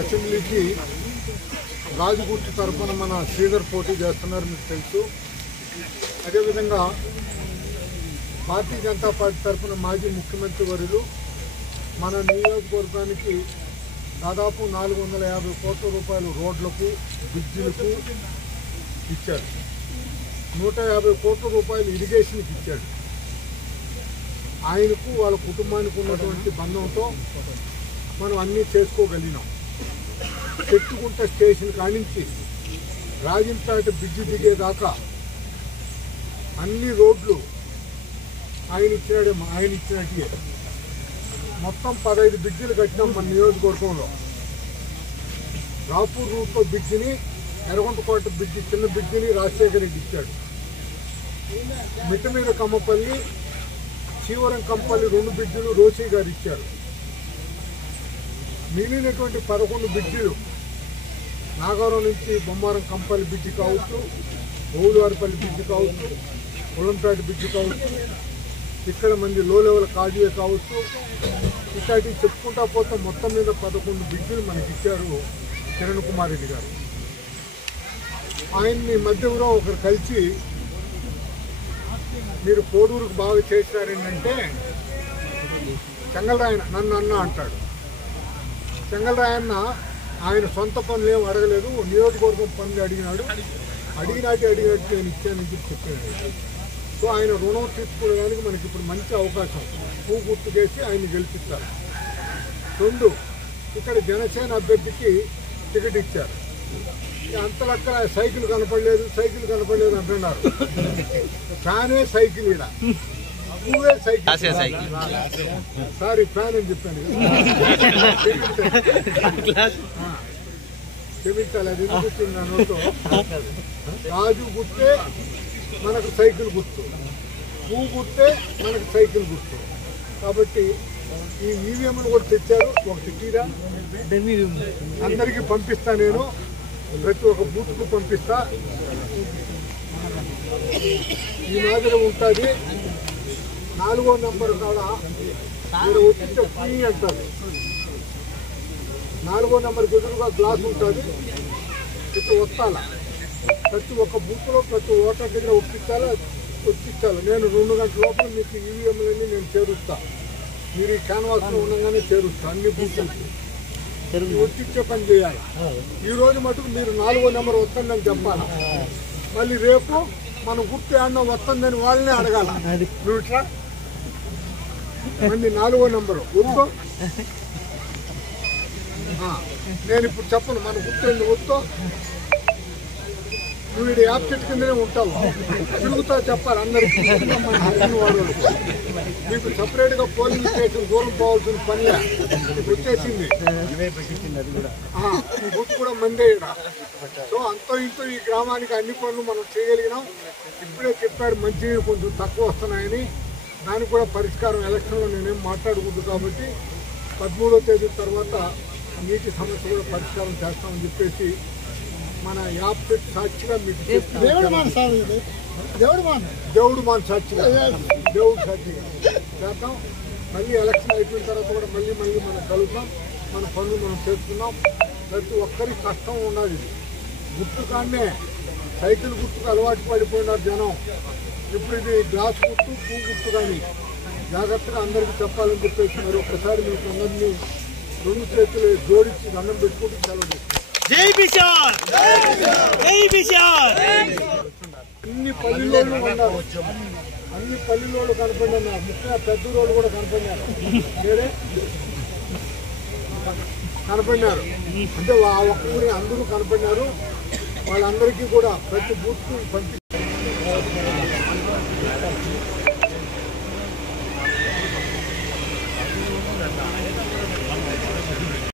అసెంబ్లీకి రాజగుర్తి తరఫున మన శ్రీధర్ పోటీ చేస్తున్నారు, మీకు తెలుసు. అదేవిధంగా భారతీయ జనతా పార్టీ తరఫున మాజీ ముఖ్యమంత్రి వర్యులు మన నియోజకవర్గానికి దాదాపు 450 కోట్ల రూపాయలు రోడ్లకు, బ్రిడ్జిలకు ఇచ్చారు. 150 కోట్ల రూపాయలు ఇరిగేషన్కి ఇచ్చాడు. ఆయనకు వాళ్ళ కుటుంబానికి ఉన్నటువంటి బంధంతో మనం అన్నీ చేసుకోగలిగినాం. చెట్టుకుంట స్టేషన్ కానించి రాజంపేట బ్రిడ్జి దిగేదాకా అన్ని రోడ్లు ఆయన ఇచ్చినట్టే. మొత్తం 15 బ్రిడ్జిలు కట్టినాం మన నియోజకవర్గంలో. రాపూర్ రూట్లో బ్రిడ్జిని, ఎర్రగుంటకోట బ్రిడ్జి చిన్న బ్రిడ్జిని రాజశేఖర రెడ్డి ఇచ్చాడు. మిట్ట మీద కమ్మపల్లి, చీవరం కంపల్లి 2 బ్రిడ్జిలు రోషి గారు ఇచ్చారు. మిగిలినటువంటి 11 బ్రిడ్జిలు నాగారం నుంచి బొమ్మారం కంపల్లి బ్రిడ్జి కావచ్చు, ఓవులవారిపల్లి బ్రిడ్జి కావచ్చు, పొలంపేట బ్రిడ్జి కావచ్చు, ఇక్కడ మంది లో లెవెల్ కాజువే కావచ్చు, ఇట్లాంటివి చెప్పుకుంటా పోతే మొత్తం మీద 11 బ్రిడ్జిలు మనకి ఇచ్చారు కిరణ్ కుమార్ రెడ్డి గారు. ఆయన్ని మధ్య ఎవరో ఒకరు కలిసి మీరు కోడూరుకు బాగా చేశారేంటంటే చెంగలరాయన నన్ను అన్న అంటాడు. చెంగలరాయన్న ఆయన సొంత పనులు ఏం అడగలేదు, నియోజకవర్గం పనులు అడిగినాడు. అడిగినట్టు నేను ఇచ్చానని చెప్పాను. సో ఆయన రుణం తీర్చుకోవడానికి మనకి ఇప్పుడు మంచి అవకాశం. పువ్వు గుర్తుకేసి ఆయన్ని గెలిపిస్తారు. 2, ఇక్కడ జనసేన అభ్యర్థికి టికెట్ ఇచ్చారు. అంతలక్కడ సైకిల్ కనపడలేదు అంటున్నారు. ఫ్యానే సైకిల్, ఈడ పువ్వే సైకిల్. సారీ ఫ్యాన్ అని చెప్పాను, క్షమించాలి. అది ఎందుకు వచ్చింది నా నోట్లో. రాజు గుర్తే మనకు సైకిల్ గుర్తు, పువ్వు గుర్తే మనకు సైకిల్ గుర్తు. కాబట్టి ఈ ఈవీఎంలు కూడా తెచ్చారు. ఒకటి తీరా అందరికీ పంపిస్తా, నేను ప్రతి ఒక్క బూత్కు పంపిస్తా. ఈ మాదిరి ఉంటుంది. 4వ నెంబర్ కాడ మీరు వచ్చింటే ఫ్రీ అంటారు. 4వ నెంబర్కి ఎదురుగా గ్లాస్ ఉంటుంది. ఇట్లా వస్తాల ప్రతి ఒక్క బూత్లో ప్రతి ఓటర్ దగ్గర ఒప్పించాలి. నేను 2 గంటల లోపల మీకు ఈవీఎంలన్నీ నేను చేరుస్తా. మీరు ఈ క్యాన్వాస్లో ఉండగానే చేరుస్తా. అన్ని బూత్లకి ఒప్పించే పని చేయాలి. ఈ రోజు మటుకు మీరు 4వ నెంబర్ వస్తుందని చెప్పాలి. మళ్ళీ రేపు మన గుర్తు ఏమన్నా వస్తుందని వాళ్ళనే అడగాల. నువ్వు ఇట్లా మళ్ళీ 4వ నెంబరు వద్దు. నేను ఇప్పుడు చెప్పను మన గుర్తు ఎందుకు వద్దు. నువ్వు ఇది యాప్ చెట్టు కిందనే ఉంటావు, తిరుగుతా చెప్పాలి అందరికీ. వాళ్ళు మీకు సపరేట్గా పోలింగ్ స్టేషన్ దూరం పోవాల్సిన పని వచ్చేసింది. గుర్తు కూడా మందే. సో అంతో ఇంతో ఈ గ్రామానికి అన్ని పనులు మనం చేయగలిగినాం. ఇప్పుడే చెప్పారు మంచినీరు కొంచెం తక్కువ వస్తున్నాయని. దానికి కూడా పరిష్కారం ఎలక్షన్లో నేనేం మాట్లాడకూడదు. కాబట్టి 13వ తేదీ తర్వాత నీటి సమస్య కూడా పరిష్కారం చేస్తామని చెప్పేసి మన యాప్ సాక్షిగా మీకు దేవుడు మాన్ సాక్షిగా చేద్దాం. మళ్ళీ ఎలక్షన్ అయిపోయిన తర్వాత కూడా మళ్ళీ మనం కలుగుతాం. మన పనులు మనం చేసుకున్నాం. ప్రతి ఒక్కరికి కష్టం ఉన్నది. గుర్తు కానే సైకిల్ గుర్తుకు అలవాటు పడిపోయినారు జనం. ఇప్పుడు ఇది గ్లాస్ గుర్తు, పువ్వు గుర్తు కానీ జాగ్రత్తగా అందరికీ చెప్పాలని చెప్పేసి మరి ఒక్కసారి మీకు అందరినీ 2 చేతులు జోడించి దండం పెట్టుకుంటూ సెలవు చేస్తాం. జై కిషోర్, జై కిషోర్. అన్ని పల్లెల్లో ఉన్నారు, అన్ని పల్లెల్లో కనపడినా, ముఖ్యంగా పెద్ద రోడ్లు కూడా కనపడినారు. వేరే కనపడినారు అంటే ఆ ఒక్క ఊరి అందరూ కనపడినారు. వాళ్ళందరికీ కూడా ప్రతి బూత్కు పంపి